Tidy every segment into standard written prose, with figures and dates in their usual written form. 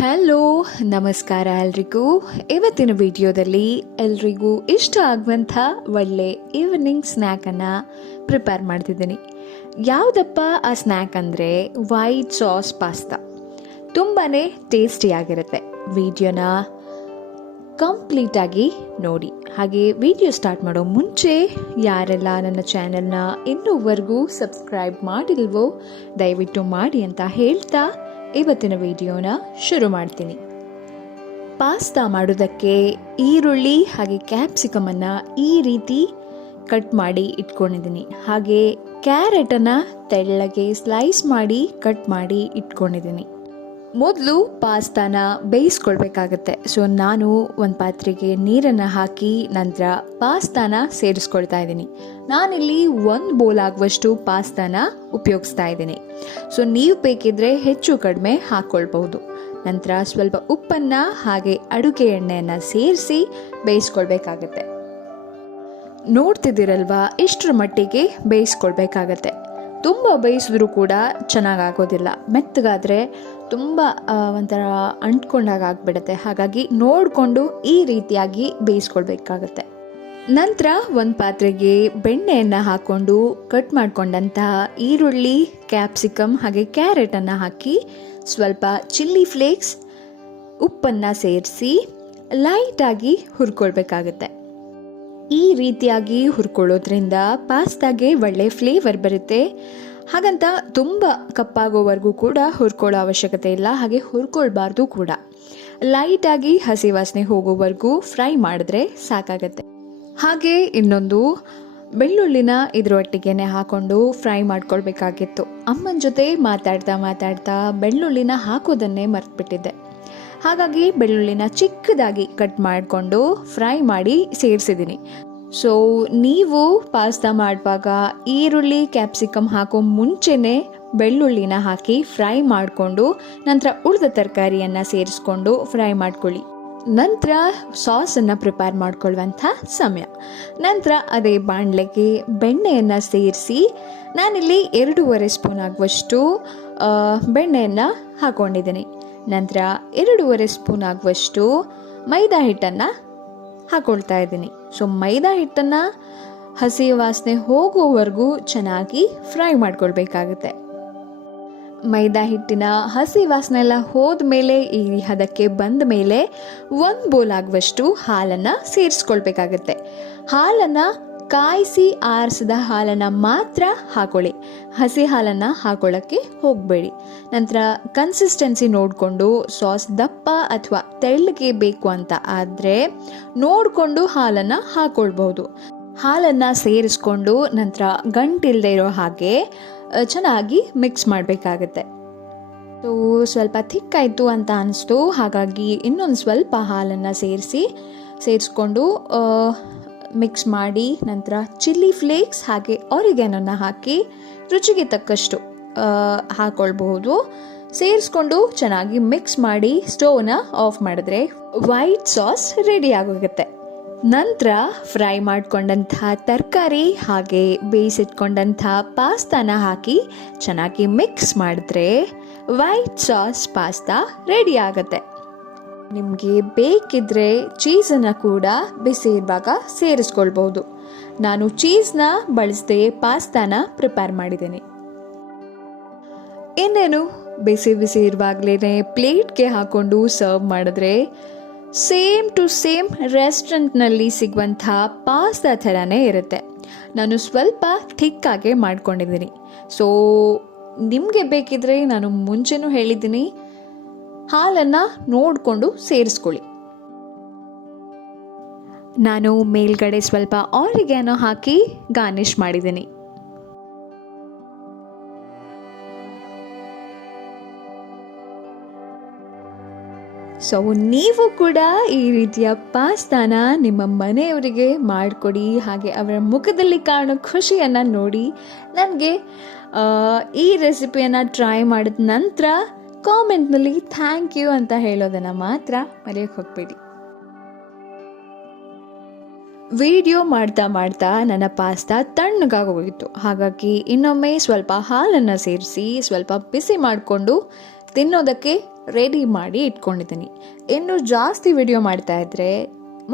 Hello, ನಮಸ್ಕಾರ ಎಲ್ರಿಗೂ. ಇವತ್ತಿನ ವಿಡಿಯೋದಲ್ಲಿ ಎಲ್ರಿಗೂ ಇಷ್ಟ ಆಗುವಂಥ ಒಳ್ಳೆ ಈವ್ನಿಂಗ್ ಸ್ನ್ಯಾಕನ್ನು ಪ್ರಿಪೇರ್ ಮಾಡ್ತಿದ್ದೀನಿ. ಯಾವುದಪ್ಪ ಆ ಸ್ನ್ಯಾಕ್ ಅಂದರೆ ವೈಟ್ ಸಾಸ್ ಪಾಸ್ತಾ. ತುಂಬಾ ಟೇಸ್ಟಿಯಾಗಿರುತ್ತೆ. ವಿಡಿಯೋನ ಕಂಪ್ಲೀಟಾಗಿ ನೋಡಿ. ಹಾಗೆ ವಿಡಿಯೋ ಸ್ಟಾರ್ಟ್ ಮಾಡೋ ಮುಂಚೆ ಯಾರೆಲ್ಲ ನನ್ನ ಚಾನೆಲ್ನ ಇನ್ನೂವರೆಗೂ ಸಬ್ಸ್ಕ್ರೈಬ್ ಮಾಡಿಲ್ವೋ ದಯವಿಟ್ಟು ಮಾಡಿ ಅಂತ ಹೇಳ್ತಾ ಇವತ್ತಿನ ವಿಡಿಯೋನ ಶುರು ಮಾಡ್ತೀನಿ. ಪಾಸ್ತಾ ಮಾಡೋದಕ್ಕೆ ಈರುಳ್ಳಿ ಹಾಗೆ ಕ್ಯಾಪ್ಸಿಕಮನ್ನು ಈ ರೀತಿ ಕಟ್ ಮಾಡಿ ಇಟ್ಕೊಂಡಿದ್ದೀನಿ. ಹಾಗೆ ಕ್ಯಾರೆಟನ್ನು ತೆಳ್ಳಗೆ ಸ್ಲೈಸ್ ಮಾಡಿ ಕಟ್ ಮಾಡಿ ಇಟ್ಕೊಂಡಿದ್ದೀನಿ. ಮೊದಲು ಪಾಸ್ತಾನ ಬೇಯಿಸ್ಕೊಳ್ಬೇಕಾಗತ್ತೆ. ಸೊ ನಾನು ಒಂದು ಪಾತ್ರೆಗೆ ನೀರನ್ನು ಹಾಕಿ ನಂತರ ಪಾಸ್ತಾನ ಸೇರಿಸ್ಕೊಳ್ತಾ ಇದ್ದೀನಿ. ನಾನಿಲ್ಲಿ 1 ಬೌಲ್ ಆಗುವಷ್ಟು ಪಾಸ್ತಾನ ಉಪಯೋಗಿಸ್ತಾ ಇದ್ದೀನಿ. ಸೊ ನೀವು ಬೇಕಿದ್ರೆ ಹೆಚ್ಚು ಕಡಿಮೆ ಹಾಕ್ಕೊಳ್ಬಹುದು. ನಂತರ ಸ್ವಲ್ಪ ಉಪ್ಪನ್ನು ಹಾಗೆ ಅಡುಗೆ ಎಣ್ಣೆಯನ್ನು ಸೇರಿಸಿ ಬೇಯಿಸ್ಕೊಳ್ಬೇಕಾಗತ್ತೆ. ನೋಡ್ತಿದ್ದೀರಲ್ವಾ, ಇಷ್ಟರ ಮಟ್ಟಿಗೆ ಬೇಯಿಸ್ಕೊಳ್ಬೇಕಾಗತ್ತೆ. ತುಂಬ ಬೇಯಿಸಿದ್ರೂ ಕೂಡ ಚೆನ್ನಾಗಾಗೋದಿಲ್ಲ. ಮೆತ್ತಗಾದರೆ ತುಂಬ ಒಂಥರ ಅಂಟ್ಕೊಂಡಾಗ ಆಗಿಬಿಡುತ್ತೆ. ಹಾಗಾಗಿ ನೋಡಿಕೊಂಡು ಈ ರೀತಿಯಾಗಿ ಬೇಯಿಸ್ಕೊಳ್ಬೇಕಾಗತ್ತೆ. ನಂತರ ಒಂದು ಪಾತ್ರೆಗೆ ಬೆಣ್ಣೆಯನ್ನು ಹಾಕ್ಕೊಂಡು ಕಟ್ ಮಾಡ್ಕೊಂಡಂತಹ ಈರುಳ್ಳಿ, ಕ್ಯಾಪ್ಸಿಕಮ್ ಹಾಗೆ ಕ್ಯಾರೆಟನ್ನು ಹಾಕಿ ಸ್ವಲ್ಪ ಚಿಲ್ಲಿ ಫ್ಲೇಕ್ಸ್, ಉಪ್ಪನ್ನು ಸೇರಿಸಿ ಲೈಟಾಗಿ ಹುರ್ಕೊಳ್ಬೇಕಾಗತ್ತೆ. ಈ ರೀತಿಯಾಗಿ ಹುರ್ಕೊಳ್ಳೋದ್ರಿಂದ ಪಾಸ್ತಾಗೆ ಒಳ್ಳೆ ಫ್ಲೇವರ್ ಬರುತ್ತೆ. ಹಾಗಂತ ತುಂಬ ಕಪ್ಪಾಗೋವರೆಗೂ ಕೂಡ ಹುರ್ಕೊಳ್ಳೋ ಅವಶ್ಯಕತೆ ಇಲ್ಲ, ಹಾಗೆ ಹುರ್ಕೊಳ್ಬಾರ್ದು ಕೂಡ. ಲೈಟಾಗಿ ಹಸಿ ವಾಸನೆ ಹೋಗೋವರೆಗೂ ಫ್ರೈ ಮಾಡಿದ್ರೆ ಸಾಕಾಗತ್ತೆ. ಹಾಗೆ ಇನ್ನೊಂದು ಬೆಳ್ಳುಳ್ಳಿನ ಇದರೊಟ್ಟಿಗೆನೆ ಹಾಕೊಂಡು ಫ್ರೈ ಮಾಡ್ಕೊಳ್ಬೇಕಾಗಿತ್ತು. ಅಮ್ಮನ ಜೊತೆ ಮಾತಾಡ್ತಾ ಬೆಳ್ಳುಳ್ಳಿನ ಹಾಕೋದನ್ನೇ ಮರ್ತ್ಬಿಟ್ಟಿದ್ದೆ. ಹಾಗಾಗಿ ಬೆಳ್ಳುಳ್ಳಿನ ಚಿಕ್ಕದಾಗಿ ಕಟ್ ಮಾಡಿಕೊಂಡು ಫ್ರೈ ಮಾಡಿ ಸೇರಿಸಿದ್ದೀನಿ. ಸೊ ನೀವು ಪಾಸ್ತಾ ಮಾಡುವಾಗ ಈರುಳ್ಳಿ ಕ್ಯಾಪ್ಸಿಕಮ್ ಹಾಕೋ ಮುಂಚೆನೇ ಬೆಳ್ಳುಳ್ಳಿನ ಹಾಕಿ ಫ್ರೈ ಮಾಡಿಕೊಂಡು ನಂತರ ಉಳಿದ ತರಕಾರಿಯನ್ನು ಸೇರಿಸ್ಕೊಂಡು ಫ್ರೈ ಮಾಡ್ಕೊಳ್ಳಿ. ನಂತರ ಸಾಸನ್ನು ಪ್ರಿಪೇರ್ ಮಾಡ್ಕೊಳ್ಳುವಂಥ ಸಮಯ. ನಂತರ ಅದೇ ಬಾಣಲೆಗೆ ಬೆಣ್ಣೆಯನ್ನು ಸೇರಿಸಿ ನಾನಿಲ್ಲಿ 2.5 ಸ್ಪೂನ್ ಆಗುವಷ್ಟು ಬೆಣ್ಣೆಯನ್ನು ಹಾಕ್ಕೊಂಡಿದ್ದೀನಿ. ನಂತರ 2.5 ಸ್ಪೂನ್ ಆಗುವಷ್ಟು ಮೈದಾ ಹಿಟ್ಟನ್ನು ಹಾಕ್ಕೊಳ್ತಾ ಇದ್ದೀನಿ. ಸೊ ಮೈದಾ ಹಿಟ್ಟನ್ನು ಹಸಿ ವಾಸನೆ ಹೋಗೋವರೆಗೂ ಚೆನ್ನಾಗಿ ಫ್ರೈ ಮಾಡ್ಕೊಳ್ಬೇಕಾಗುತ್ತೆ. ಮೈದಾ ಹಿಟ್ಟಿನ ಹಸಿ ವಾಸನೆ ಎಲ್ಲ ಹೋದ್ಮೇಲೆ ಈ ಹದಕ್ಕೆ ಬಂದ ಮೇಲೆ 1 ಬೌಲ್ ಆಗುವಷ್ಟು ಹಾಲನ್ನು ಸೇರಿಸ್ಕೊಳ್ಬೇಕಾಗತ್ತೆ. ಹಾಲನ್ನು ಕಾಯಿಸಿ ಆರಿಸಿದ ಹಾಲನ್ನು ಮಾತ್ರ ಹಾಕೊಳ್ಳಿ. ಹಸಿ ಹಾಲನ್ನು ಹಾಕೊಳ್ಳೋಕ್ಕೆ ಹೋಗಬೇಡಿ. ನಂತರ ಕನ್ಸಿಸ್ಟೆನ್ಸಿ ನೋಡಿಕೊಂಡು ಸಾಸ್ ದಪ್ಪ ಅಥವಾ ತೆಳ್ಳಗೆ ಬೇಕು ಅಂತ ಆದರೆ ನೋಡಿಕೊಂಡು ಹಾಲನ್ನು ಹಾಕ್ಕೊಳ್ಬಹುದು. ಹಾಲನ್ನು ಸೇರಿಸ್ಕೊಂಡು ನಂತರ ಗಂಟಿಲ್ಲದೆ ಇರೋ ಹಾಗೆ ಚೆನ್ನಾಗಿ ಮಿಕ್ಸ್ ಮಾಡಬೇಕಾಗತ್ತೆ. ಸೊ ಸ್ವಲ್ಪ ಥಿಕ್ಕಾಯಿತು ಅಂತ ಅನಿಸ್ತು. ಹಾಗಾಗಿ ಇನ್ನೊಂದು ಸ್ವಲ್ಪ ಹಾಲನ್ನು ಸೇರಿಸ್ಕೊಂಡು ಮಿಕ್ಸ್ ಮಾಡಿ ನಂತರ ಚಿಲ್ಲಿ ಫ್ಲೇಕ್ಸ್ ಹಾಗೆ ಆರಿಗ್ಯಾನೋನ ಹಾಕಿ ರುಚಿಗೆ ತಕ್ಕಷ್ಟು ಹಾಕ್ಕೊಳ್ಬಹುದು. ಸೇರಿಸ್ಕೊಂಡು ಚೆನ್ನಾಗಿ ಮಿಕ್ಸ್ ಮಾಡಿ ಸ್ಟವ್ನ ಆಫ್ ಮಾಡಿದ್ರೆ ವೈಟ್ ಸಾಸ್ ರೆಡಿ ಆಗೋಗುತ್ತೆ. ನಂತರ ಫ್ರೈ ಮಾಡ್ಕೊಂಡಂತಹ ತರಕಾರಿ ಹಾಗೆ ಬೇಯಿಸಿಟ್ಕೊಂಡಂತಹ ಪಾಸ್ತಾನ ಹಾಕಿ ಚೆನ್ನಾಗಿ ಮಿಕ್ಸ್ ಮಾಡಿದ್ರೆ ವೈಟ್ ಸಾಸ್ ಪಾಸ್ತಾ ರೆಡಿ ಆಗುತ್ತೆ. ನಿಮಗೆ ಬೇಕಿದ್ರೆ ಚೀಸನ್ನು ಕೂಡ ಬಿಸಿ ಇರುವಾಗ ಸೇರಿಸ್ಕೊಳ್ಬಹುದು. ನಾನು ಚೀಸ್ನ ಬಳಸದೆ ಪಾಸ್ತಾನ ಪ್ರಿಪೇರ್ ಮಾಡಿದ್ದೀನಿ. ಇನ್ನೇನು ಬಿಸಿ ಇರುವಾಗಲೇ ಪ್ಲೇಟ್ಗೆ ಹಾಕೊಂಡು ಸರ್ವ್ ಮಾಡಿದ್ರೆ ಸೇಮ್ ಟು ಸೇಮ್ ರೆಸ್ಟೋರೆಂಟ್ನಲ್ಲಿ ಸಿಗುವಂಥ ಪಾಸ್ತಾ ಥರನೇ ಇರುತ್ತೆ. ನಾನು ಸ್ವಲ್ಪ ಥಿಕ್ಕಾಗೆ ಮಾಡ್ಕೊಂಡಿದ್ದೀನಿ. ಸೊ ನಿಮಗೆ ಬೇಕಿದ್ರೆ ನಾನು ಮುಂಚೆನೂ ಹೇಳಿದ್ದೀನಿ, ಹಾಲನ್ನು ನೋಡಿಕೊಂಡು ಸೇರಿಸ್ಕೊಳ್ಳಿ. ನಾನು ಮೇಲ್ಗಡೆ ಸ್ವಲ್ಪ ಆರಿಗ್ಯಾನೋ ಹಾಕಿ ಗಾರ್ನಿಷ್ ಮಾಡಿದ್ದೀನಿ. ಸೊ ನೀವು ಕೂಡ ಈ ರೀತಿಯ ಪಾಸ್ತಾನ ನಿಮ್ಮ ಮನೆಯವರಿಗೆ ಮಾಡಿಕೊಡಿ. ಹಾಗೆ ಅವರ ಮುಖದಲ್ಲಿ ಕಾಣೋ ಖುಷಿಯನ್ನು ನೋಡಿ ನನಗೆ ಈ ರೆಸಿಪಿಯನ್ನು ಟ್ರೈ ಮಾಡಿದ ನಂತರ ಕಾಮೆಂಟ್ನಲ್ಲಿ ಥ್ಯಾಂಕ್ ಯು ಅಂತ ಹೇಳೋದನ್ನು ಮಾತ್ರ ಮರೆಯೋಕ್ಕೆ ಹೋಗಬೇಡಿ. ವಿಡಿಯೋ ಮಾಡ್ತಾ ನನ್ನ ಪಾಸ್ತಾ ತಣ್ಣಗಾಗೋಗಿತ್ತು. ಹಾಗಾಗಿ ಇನ್ನೊಮ್ಮೆ ಸ್ವಲ್ಪ ಹಾಲನ್ನು ಸೇರಿಸಿ ಸ್ವಲ್ಪ ಬಿಸಿ ಮಾಡಿಕೊಂಡು ತಿನ್ನೋದಕ್ಕೆ ರೆಡಿ ಮಾಡಿ ಇಟ್ಕೊಂಡಿದ್ದೀನಿ. ಇನ್ನೂ ಜಾಸ್ತಿ ವಿಡಿಯೋ ಮಾಡ್ತಾ ಇದ್ದರೆ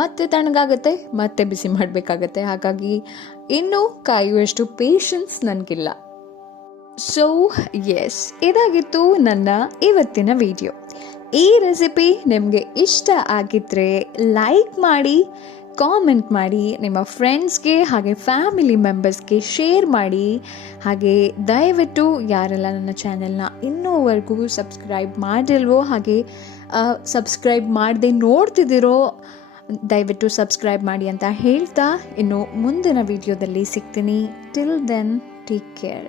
ಮತ್ತೆ ತಣ್ಣಗಾಗತ್ತೆ, ಮತ್ತೆ ಬಿಸಿ ಮಾಡಬೇಕಾಗತ್ತೆ. ಹಾಗಾಗಿ ಇನ್ನೂ ಕಾಯುವಷ್ಟು ಪೇಷನ್ಸ್ ನನಗಿಲ್ಲ. ಸೊ ಎಸ್, ಇದಾಗಿತ್ತು ನನ್ನ ಇವತ್ತಿನ ವಿಡಿಯೋ. ಈ ರೆಸಿಪಿ ನಿಮಗೆ ಇಷ್ಟ ಆಗಿದ್ದರೆ ಲೈಕ್ ಮಾಡಿ, ಕಾಮೆಂಟ್ ಮಾಡಿ, ನಿಮ್ಮ ಫ್ರೆಂಡ್ಸ್ಗೆ ಹಾಗೆ ಫ್ಯಾಮಿಲಿ ಮೆಂಬರ್ಸ್ಗೆ ಶೇರ್ ಮಾಡಿ. ಹಾಗೆ ದಯವಿಟ್ಟು ಯಾರೆಲ್ಲ ನನ್ನ ಚಾನೆಲ್ನ ಇನ್ನೂವರೆಗೂ ಸಬ್ಸ್ಕ್ರೈಬ್ ಮಾಡಿಲ್ವೋ ಹಾಗೆ ಸಬ್ಸ್ಕ್ರೈಬ್ ಮಾಡದೆ ನೋಡ್ತಿದ್ದೀರೋ ದಯವಿಟ್ಟು ಸಬ್ಸ್ಕ್ರೈಬ್ ಮಾಡಿ ಅಂತ ಹೇಳ್ತಾ ಇನ್ನು ಮುಂದಿನ ವಿಡಿಯೋದಲ್ಲಿ ಸಿಗ್ತೀನಿ. Till then, take care.